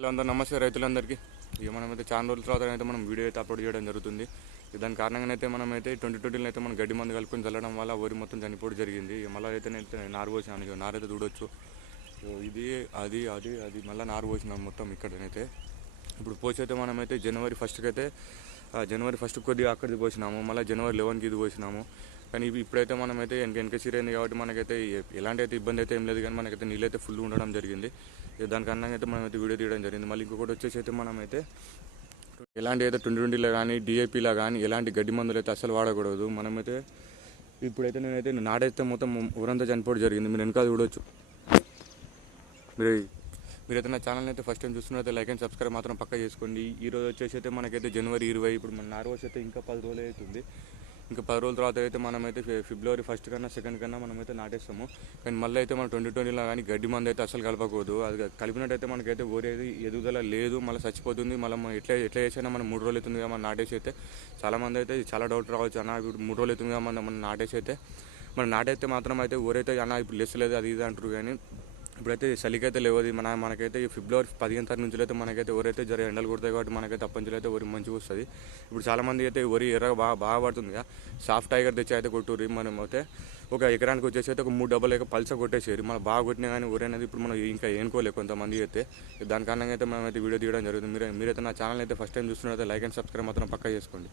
Hello అందరూ నమస్తే రైతులందరికీ. ఇక మనమైతే చాలా రోజుల తర్వాత అయితే మనం వీడియో అయితే అప్లోడ్ చేయడం జరుగుతుంది. దాని కారణంగా అయితే మనమైతే 2020 అయితే మనం గడ్డి మందు కలుపుకొని చల్లడం వల్ల వరి మొత్తం చనిపోవడం జరిగింది. ఇక మళ్ళీ అయితే నేను నారు పోసినాను. ఇక నారైతే చూడొచ్చు. ఇది అది అది అది మళ్ళీ నారు పోసినాను మొత్తం ఇక్కడనైతే. ఇప్పుడు పోసి అయితే మనమైతే జనవరి 1కి అయితే జనవరి 1 కొద్దిగా అక్కడిది పోసినాము, మళ్ళీ జనవరి 11కి ఇది పోసినాము. కానీ ఇప్పుడైతే మనమైతే వెనక సిరైంది కాబట్టి మనకైతే ఎలాంటి అయితే ఇబ్బంది అయితే ఏం లేదు. కానీ మనకైతే నీళ్ళు అయితే ఫుల్ ఉండడం జరిగింది. దానికి అన్నంగా అయితే మనమైతే వీడియో తీయడం జరిగింది. మళ్ళీ ఇంకొకటి వచ్చేసి అయితే మనమైతే ఎలాంటి అయితే 2020లో కానీ డిఏపీలో కానీ ఎలాంటి గడ్డి మందులు అయితే అసలు వాడకూడదు. మనమైతే ఇప్పుడైతే నేనైతే నాడైతే మొత్తం ఊరంతా చనిపోవడం జరిగింది. మీరు వెనకాల చూడొచ్చు. మీరైతే నా ఛానల్ అయితే ఫస్ట్ టైం చూస్తున్నట్లయితే లైక్ అండ్ సబ్స్క్రైబ్ మాత్రం పక్కా చేసుకోండి. ఈరోజు వచ్చేసి అయితే మనకైతే జనవరి 20. ఇప్పుడు మన నారు వచ్చి అయితే ఇంకా 10 రోజులు అవుతుంది. ఇంకా 10 రోజుల తర్వాత అయితే మనమైతే ఫిబ్రవరి 1 కన్నా 2 కన్నా మనమైతే నాటేస్తాము. కానీ మళ్ళీ అయితే మనం 2020లో కానీ గడ్డి మందు అయితే అసలు కలపకూడదు. అది కలిపినట్టయితే మనకైతే ఓరేది ఎదుగుదల లేదు, మళ్ళీ చచ్చిపోతుంది. మళ్ళీ ఎట్లా చేసినా మనం 3 రోజులు అవుతుంది కదా మనం నాటేసి అయితే. చాలామంది అయితే చాలా డౌట్ రావచ్చు, అన్న ఇప్పుడు 3 రోజులు అవుతుంది కదా మనం నాటేసి అయితే. మనం నాటైతే మాత్రం అయితే ఊరైతే అన్న ఇప్పుడు లెస్సలేదు అది ఇది అంటారు. కానీ ఇప్పుడైతే చలికైతే లేవది. మనకైతే ఈ ఫిబ్రవరి 15 తారీఖు నుంచి అయితే మనకైతే వరి అయితే జర ఎండలు కొడతాయి కాబట్టి మనకైతే అప్పంచులు అయితే వరి మంచిగా వస్తుంది. ఇప్పుడు చాలామంది అయితే వరి ఎర్రగా బాగా పడుతుంది కదా, సాఫ్ట్ టైగర్ తెచ్చి అయితే కొట్టుర్రి. మనం అయితే ఒక ఎకరానికి వచ్చేసి అయితే ఒక 3 డబ్బాలు అయితే పల్స కొట్టేసేది. మనం బాగా కొట్టినా కానీ వరి అనేది ఇప్పుడు మనం ఇంకా ఏనుకోలేదు కొంతమంది అయితే. దాని కారణంగా అయితే మనం అయితే వీడియో తీయడం జరుగుతుంది. మీరైతే నా ఛానల్ అయితే ఫస్ట్ టైం చూస్తున్నట్లయితే లైక్ అండ్ సబ్స్క్రైబ్ మాత్రం పక్కా చేసుకోండి.